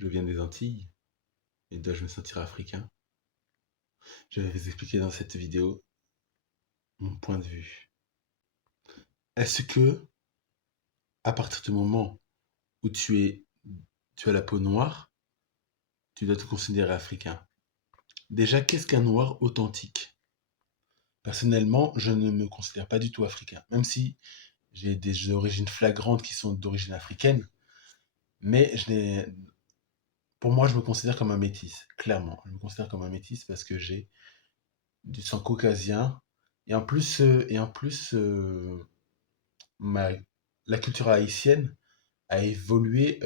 Je viens des Antilles et dois-je me sentir africain? Je vais vous expliquer dans cette vidéo mon point de vue. Est-ce que, à partir du moment où tu as la peau noire, tu dois te considérer africain? Déjà, qu'est-ce qu'un noir authentique? Personnellement, je ne me considère pas du tout africain, même si j'ai des origines flagrantes qui sont d'origine africaine, mais pour moi, je me considère comme un métis, clairement. Je me considère comme un métis parce que j'ai du sang caucasien. Et en plus, ma- la culture haïtienne a évolué.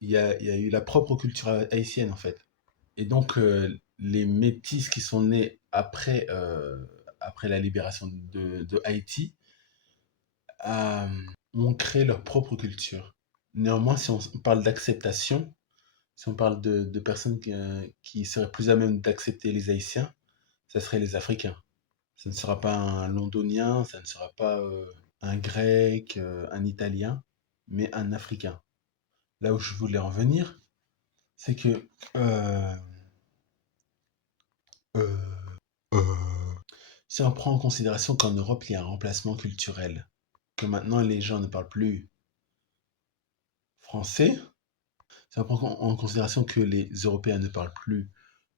Il y a eu la propre culture haïtienne, en fait. Et donc, les métis qui sont nés après la libération de Haïti euh, ont créé leur propre culture. Néanmoins, si on parle d'acceptation, si on parle de personnes qui seraient plus à même d'accepter les Haïtiens, ça serait les Africains. Ça ne sera pas un Londonien, ça ne sera pas un Grec, un Italien, mais un Africain. Là où je voulais en venir, c'est que euh, euh, si on prend en considération qu'en Europe, il y a un remplacement culturel, que maintenant les gens ne parlent plus français, si on prend en considération que les Européens ne parlent plus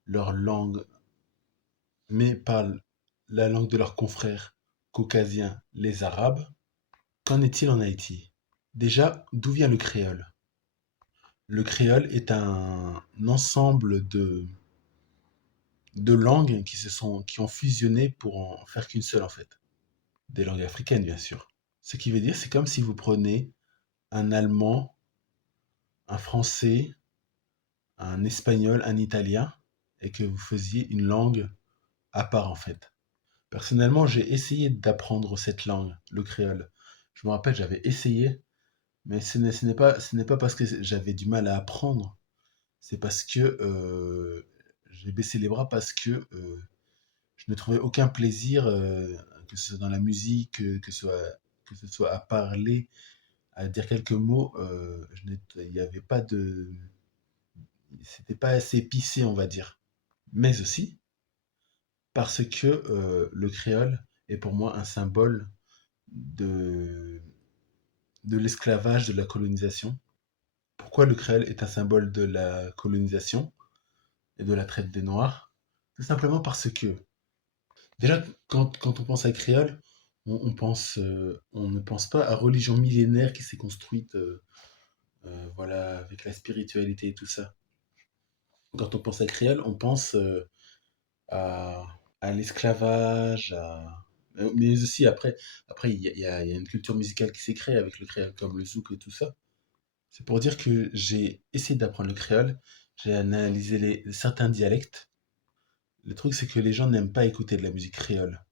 leur langue, mais parlent la langue de leurs confrères caucasiens, les Arabes, qu'en est-il en Haïti? Déjà, d'où vient le créole? Le créole est un ensemble de langues qui ont fusionné pour en faire qu'une seule en fait. Des langues africaines, bien sûr. Ce qui veut dire, c'est comme si vous prenez un allemand, un français, un espagnol, un italien, et que vous faisiez une langue à part en fait. Personnellement, j'ai essayé d'apprendre cette langue, le créole. Je me rappelle, j'avais essayé, mais ce n'est pas parce que j'avais du mal à apprendre, c'est parce que j'ai baissé les bras parce que je ne trouvais aucun plaisir, que ce soit dans la musique, que ce soit à parler, à dire quelques mots. Il n'y avait pas de, c'était pas assez épicé, on va dire. Mais aussi parce que le créole est pour moi un symbole de, de l'esclavage, de la colonisation. Pourquoi le créole est un symbole de la colonisation et de la traite des Noirs? Tout simplement parce que, déjà, quand on pense à créole, on ne pense pas à religion millénaire qui s'est construite voilà, avec la spiritualité et tout ça. Quand on pense à créole, on pense à, à l'esclavage, mais aussi après il y a une culture musicale qui s'est créée avec le créole, comme le zouk et tout ça. C'est pour dire que j'ai essayé d'apprendre le créole, j'ai analysé certains dialectes. Le truc, c'est que les gens n'aiment pas écouter de la musique créole.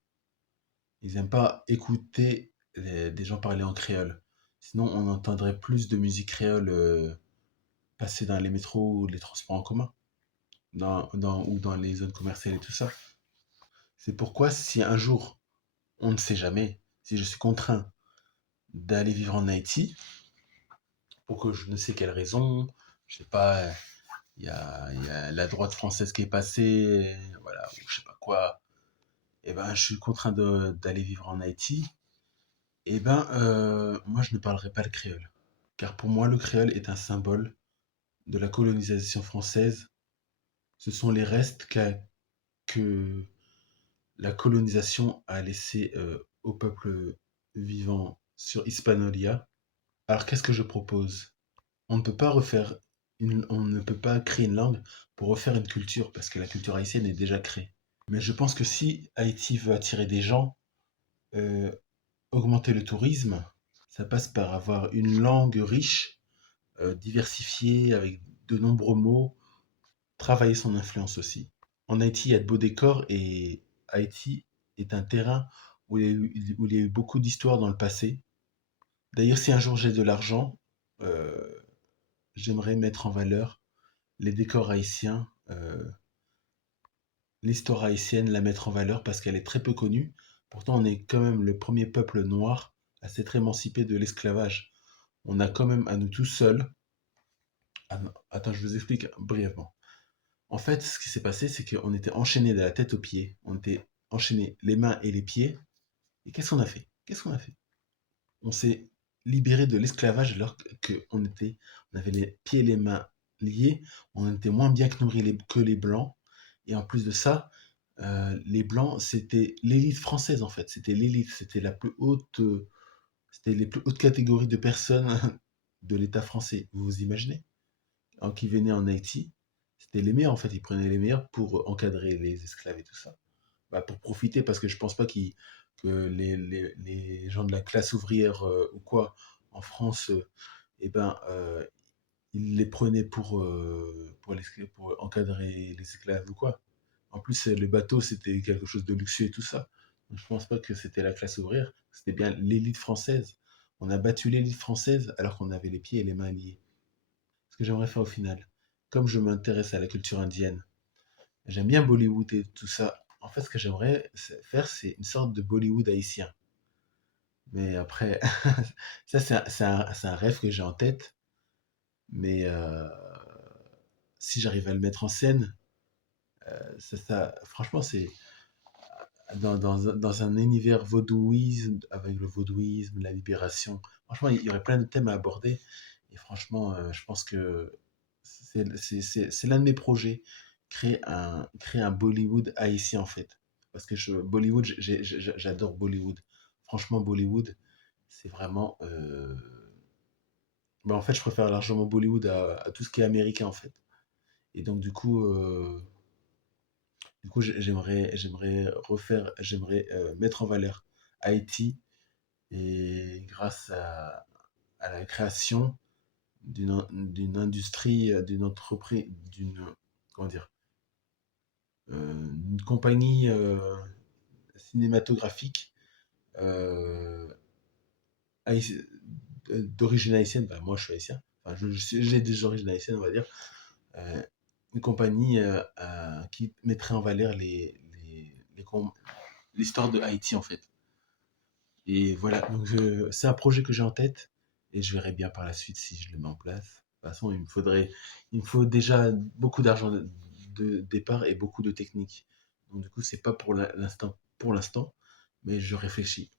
Ils n'aiment pas écouter des gens parler en créole. Sinon, on entendrait plus de musique créole passer dans les métros ou les transports en commun, ou dans les zones commerciales et tout ça. C'est pourquoi, si un jour, on ne sait jamais, si je suis contraint d'aller vivre en Haïti, pour que je ne sais quelle raison, je sais pas, il y a la droite française qui est passée, voilà, ou je sais pas quoi, et ben je suis contraint d'aller vivre en Haïti, et ben moi je ne parlerai pas le créole. Car pour moi, le créole est un symbole de la colonisation française. Ce sont les restes que la colonisation a laissés au peuple vivant sur Hispanolia. Alors qu'est-ce que je propose? On ne peut pas on ne peut pas créer une langue pour refaire une culture, parce que la culture haïtienne est déjà créée. Mais je pense que si Haïti veut attirer des gens, euh, augmenter le tourisme, ça passe par avoir une langue riche, diversifiée, avec de nombreux mots, travailler son influence aussi. En Haïti, il y a de beaux décors et Haïti est un terrain où il y a eu beaucoup d'histoires dans le passé. D'ailleurs, si un jour j'ai de l'argent, euh, j'aimerais mettre en valeur les décors haïtiens, l'histoire haïtienne, la mettre en valeur parce qu'elle est très peu connue. Pourtant, on est quand même le premier peuple noir à s'être émancipé de l'esclavage. On a quand même à nous tout seuls, Ah non, attends, je vous explique brièvement. En fait, ce qui s'est passé, c'est qu'on était enchaînés de la tête aux pieds. On était enchaînés les mains et les pieds. Et qu'est-ce qu'on a fait? Qu'est-ce qu'on a fait? On s'est libéré de l'esclavage alors on avait les pieds et les mains liés. On était moins bien que que les blancs. Et en plus de ça, les blancs, c'était l'élite française en fait. C'était l'élite, c'était la plus haute, c'était les plus hautes catégories de personnes de l'État français. Vous vous imaginez? Qui venaient en Haïti, c'était les meilleurs en fait. Ils prenaient les meilleurs pour encadrer les esclaves et tout ça. Bah, pour profiter, parce que je pense pas que les gens de la classe ouvrière ou quoi en France, eh ben, ils les prenaient pour encadrer les esclaves ou quoi. En plus, le bateau, c'était quelque chose de luxueux et tout ça. Donc, je pense pas que c'était la classe ouvrière, c'était bien l'élite française. On a battu l'élite française alors qu'on avait les pieds et les mains liés. Ce que j'aimerais faire au final, comme je m'intéresse à la culture indienne, j'aime bien Bollywood et tout ça. En fait, ce que faire, c'est une sorte de Bollywood haïtien. Mais après, ça, c'est un rêve que j'ai en tête. Mais si j'arrive à le mettre en scène, franchement, c'est dans un univers vaudouisme, avec le vaudouisme, la libération. Franchement, il y aurait plein de thèmes à aborder. Et franchement, je pense que c'est l'un de mes projets, créer un Bollywood haïtien en fait. Parce que Bollywood, j'adore Bollywood. Franchement, Bollywood, c'est vraiment. En fait, je préfère largement Bollywood à tout ce qui est américain en fait. Et donc, du coup, j'aimerais mettre en valeur Haïti et grâce à la création d'une industrie, d'une entreprise, comment dire, d'une compagnie cinématographique euh, d'origine haïtienne. Bah, moi, je suis haïtien. Enfin, j'ai des origines haïtiennes, on va dire. Euh, une compagnie qui mettrait en valeur l'histoire de Haïti, en fait. Et voilà, donc c'est un projet que j'ai en tête et je verrai bien par la suite si je le mets en place. De toute façon, il me faut déjà beaucoup d'argent de départ et beaucoup de technique. Donc du coup, c'est pas pour l'instant, mais je réfléchis.